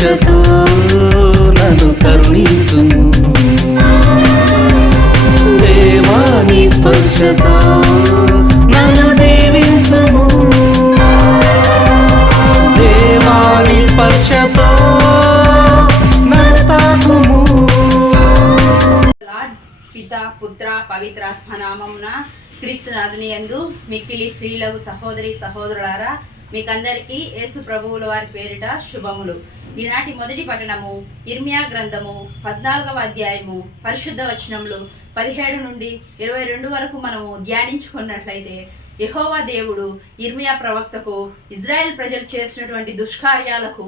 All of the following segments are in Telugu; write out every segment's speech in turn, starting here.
స్పర్శతో నన్ను కరుణించుము. దేవాని స్పర్శతో నన్ను దీవించుము. దేవాని స్పర్శతో పిత పుత్ర పవిత్రాత్మ నామమున క్రీస్తునాథుని ఎందు మిక్కిలి స్త్రీలకు సహోదరి సహోదరులారా మీకందరికీ యేసు ప్రభువుల వారి పేరిట శుభములు. ఈనాటి మొదటి పట్టణము ఇర్మియా గ్రంథము పద్నాలుగవ అధ్యాయము పరిశుద్ధ వచనములు పదిహేడు నుండి ఇరవై రెండు వరకు మనము ధ్యానించుకున్నట్లయితే యహోవా దేవుడు ఇర్మియా ప్రవక్తకు ఇజ్రాయెల్ ప్రజలు చేసినటువంటి దుష్కార్యాలకు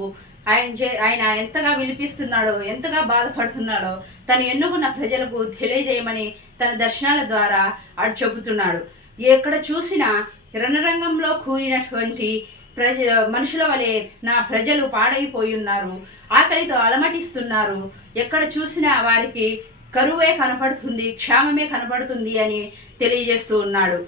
ఆయన చే ఆయన ఎంతగా విలిపిస్తున్నాడో ఎంతగా బాధపడుతున్నాడో తను ఎన్నుకున్న ప్రజలకు తెలియజేయమని తన దర్శనాల ద్వారా అటు చెబుతున్నాడు. ఎక్కడ చూసినా రణరంగంలో కూరినటువంటి ప్రజ మనుషుల వలె నా ప్రజలు పాడైపోయి ఉన్నారు ఆకలితో అలమటిస్తున్నారు. ఎక్కడ చూసినా వారికి కరువే కనపడుతుంది క్షామమే కనపడుతుంది అని తెలియజేస్తూ ఉన్నాడు.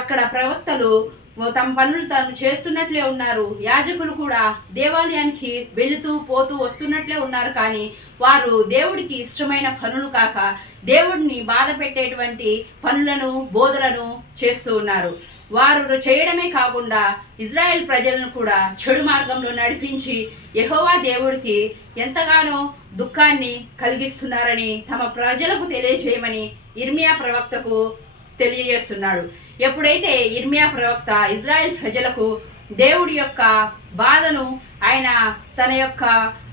అక్కడ ప్రవక్తలు తమ పనులు తాను చేస్తున్నట్లే ఉన్నారు. యాజకులు కూడా దేవాలయానికి వెళుతూ పోతూ వస్తున్నట్లే ఉన్నారు. కానీ వారు దేవుడికి ఇష్టమైన పనులు కాక దేవుడిని బాధ పెట్టేటువంటి పనులను బోధలను చేస్తూ ఉన్నారు. వారు చేయడమే కాకుండా ఇజ్రాయెల్ ప్రజలను కూడా చెడు మార్గంలో నడిపించి యహోవా దేవుడికి ఎంతగానో దుఃఖాన్ని కలిగిస్తున్నారని తమ ప్రజలకు తెలియజేయమని ఇర్మియా ప్రవక్తకు తెలియజేస్తున్నాడు. ఎప్పుడైతే ఇర్మియా ప్రవక్త ఇజ్రాయెల్ ప్రజలకు దేవుడి యొక్క బాధను ఆయన తన యొక్క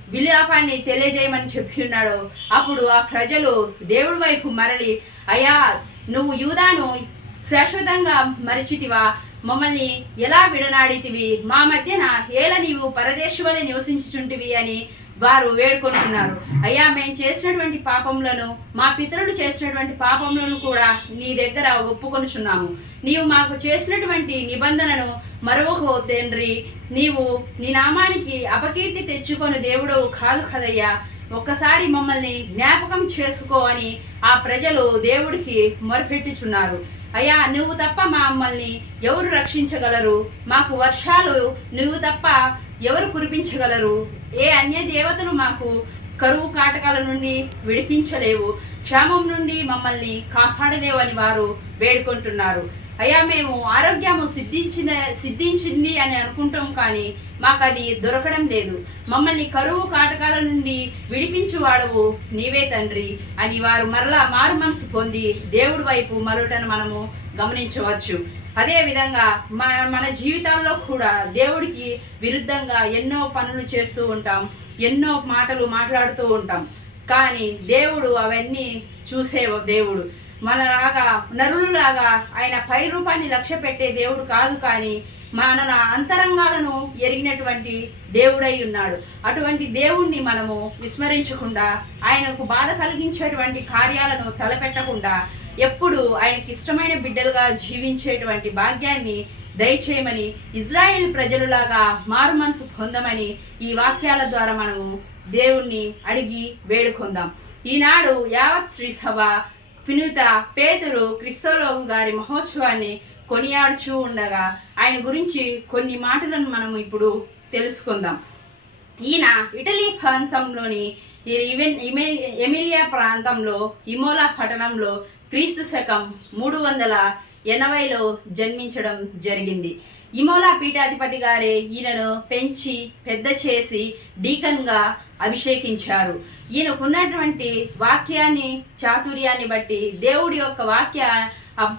విలాపాన్ని తెలియజేయమని చెప్పి ఉన్నాడో అప్పుడు ఆ ప్రజలు దేవుడి వైపు మరలి అయ్యా నువ్వు యూదాను శాశ్వతంగా మరిచితివా. మమ్మల్ని ఎలా విడనాడితివి? మా మధ్యన ఏల నీవు పరదేశువలే నివసించుచుంటివి అని వారు వేడుకుంటున్నారు. అయ్యా మేము చేసినటువంటి పాపములను మా పితరులు చేసినటువంటి పాపములను కూడా నీ దగ్గర ఒప్పుకొనుచున్నాము. నీవు మాకు చేసినటువంటి నిబంధనను మరొక తండ్రి. నీవు నీ నామానికి అపకీర్తి తెచ్చుకొని దేవుడవు కాదు కదయ్యా. ఒక్కసారి మమ్మల్ని జ్ఞాపకం చేసుకో అని ఆ ప్రజలు దేవుడికి మొరపెట్టుచున్నారు. అయ్యా నువ్వు తప్ప మమ్మల్ని ఎవరు రక్షించగలరు? మాకు వర్షాలు నువ్వు తప్ప ఎవరు కురిపించగలరు? ఏ అన్య దేవతలు మాకు కరువు కాటకాల నుండి విడిపించలేవు. క్షేమం నుండి మమ్మల్ని కాపాడలేవని వారు వేడుకుంటున్నారు. అయ్యా మేము ఆరోగ్యము సిద్ధించిన సిద్ధించింది అని అనుకుంటాం కానీ మాకు అది దొరకడం లేదు. మమ్మల్ని కరువు కాటకాల నుండి విడిపించువాడవు నీవే తండ్రి అని వారు మరలా మారు మనసు పొంది దేవుడి వైపు మరొకటను మనము గమనించవచ్చు. అదేవిధంగా మన మన జీవితాల్లో కూడా దేవుడికి విరుద్ధంగా ఎన్నో పనులు చేస్తూ ఉంటాం ఎన్నో మాటలు మాట్లాడుతూ ఉంటాం. కానీ దేవుడు అవన్నీ చూసే దేవుడు. మనలాగా నరులులాగా ఆయన పై రూపాన్ని లక్ష్య పెట్టే దేవుడు కాదు కానీ మన అంతరంగాలను ఎరిగినటువంటి దేవుడై ఉన్నాడు. అటువంటి దేవుణ్ణి మనము విస్మరించకుండా ఆయనకు బాధ కలిగించేటువంటి కార్యాలను తలపెట్టకుండా ఎప్పుడు ఆయనకి ఇష్టమైన బిడ్డలుగా జీవించేటువంటి భాగ్యాన్ని దయచేయమని ఇజ్రాయెల్ ప్రజలులాగా మారు మనసు పొందమని ఈ వాక్యాల ద్వారా మనము దేవుణ్ణి అడిగి వేడుకొందాం. ఈనాడు యావత్ శ్రీ సభ పినుత పేదరు క్రిస్తోలోగు గారి మహోత్సవాన్ని కొనియాడుచూ ఉండగా ఆయన గురించి కొన్ని మాటలను మనం ఇప్పుడు తెలుసుకుందాం. ఈయన ఇటలీ ప్రాంతంలోని ఎమిలియా ప్రాంతంలో ఇమోలా పట్టణంలో క్రీస్తు శకం మూడు వందల ఎనభైలో జన్మించడం జరిగింది. ఇమోలా పీఠాధిపతి గారే ఈయనను పెంచి పెద్ద చేసి డీకన్గా అభిషేకించారు. ఈయనకున్నటువంటి వాక్యాన్ని చాతుర్యాన్ని బట్టి దేవుడి యొక్క వాక్య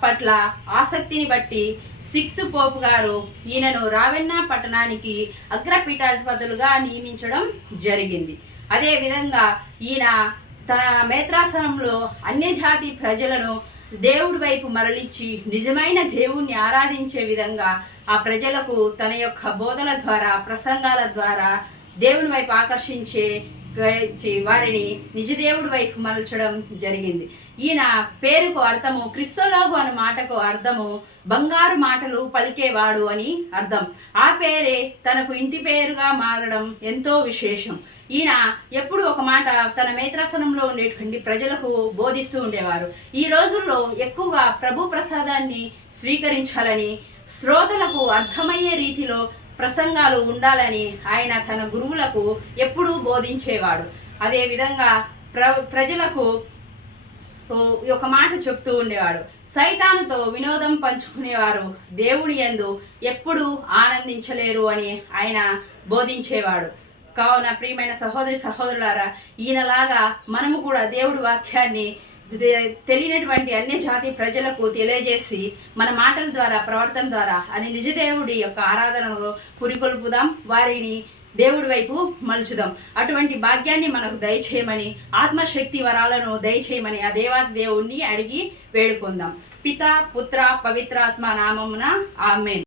పట్ల ఆసక్తిని బట్టి సిక్స్త్ పోపు గారు ఈయనను రావెన్న పట్టణానికి అగ్రపీఠాధిపతులుగా నియమించడం జరిగింది. అదేవిధంగా ఈయన తన మేత్రాసనంలో అన్యజాతి ప్రజలను దేవుడి వైపు మరలిచ్చి నిజమైన దేవుణ్ణి ఆరాధించే విధంగా ఆ ప్రజలకు తన యొక్క బోధల ద్వారా ప్రసంగాల ద్వారా దేవుని వైపు ఆకర్షించే వారిని నిజదేవుడి వైపు మలచడం జరిగింది. ఈయన పేరుకు అర్థము క్రిస్తోలోగు అన్న మాటకు అర్థము బంగారు మాటలు పలికేవాడు అని అర్థం. ఆ పేరే తనకు ఇంటి పేరుగా మారడం ఎంతో విశేషం. ఈయన ఎప్పుడు ఒక మాట తన మేత్రాసనంలో ఉండేటువంటి ప్రజలకు బోధిస్తూ ఉండేవారు. ఈ రోజుల్లో ఎక్కువగా ప్రభు ప్రసాదాన్ని స్వీకరించాలని శ్రోతలకు అర్థమయ్యే రీతిలో ప్రసంగాలు ఉండాలని ఆయన తన గురువులకు ఎప్పుడూ బోధించేవాడు. అదేవిధంగా ప్ర ప్రజలకు ఒక మాట చెప్తూ ఉండేవాడు. సైతానుతో వినోదం పంచుకునేవారు దేవుడి ఎందు ఎప్పుడూ ఆనందించలేరు అని ఆయన బోధించేవాడు. కావున ప్రియమైన సహోదరి సహోదరులారా ఈయనలాగా మనము కూడా దేవుడి వాక్యాన్ని తెలియనటువంటి అన్ని జాతి ప్రజలకు తెలియజేసి మన మాటల ద్వారా ప్రవర్తన ద్వారా అని నిజదేవుడి యొక్క ఆరాధనలో పురికొల్పుదాం. వారిని దేవుడి వైపు మలుచుదాం. అటువంటి భాగ్యాన్ని మనకు దయచేయమని ఆత్మశక్తి వరాలను దయచేయమని ఆ దేవాది దేవుణ్ణి అడిగి వేడుకుందాం. పిత పుత్ర పవిత్రాత్మ నామమున ఆమెన్.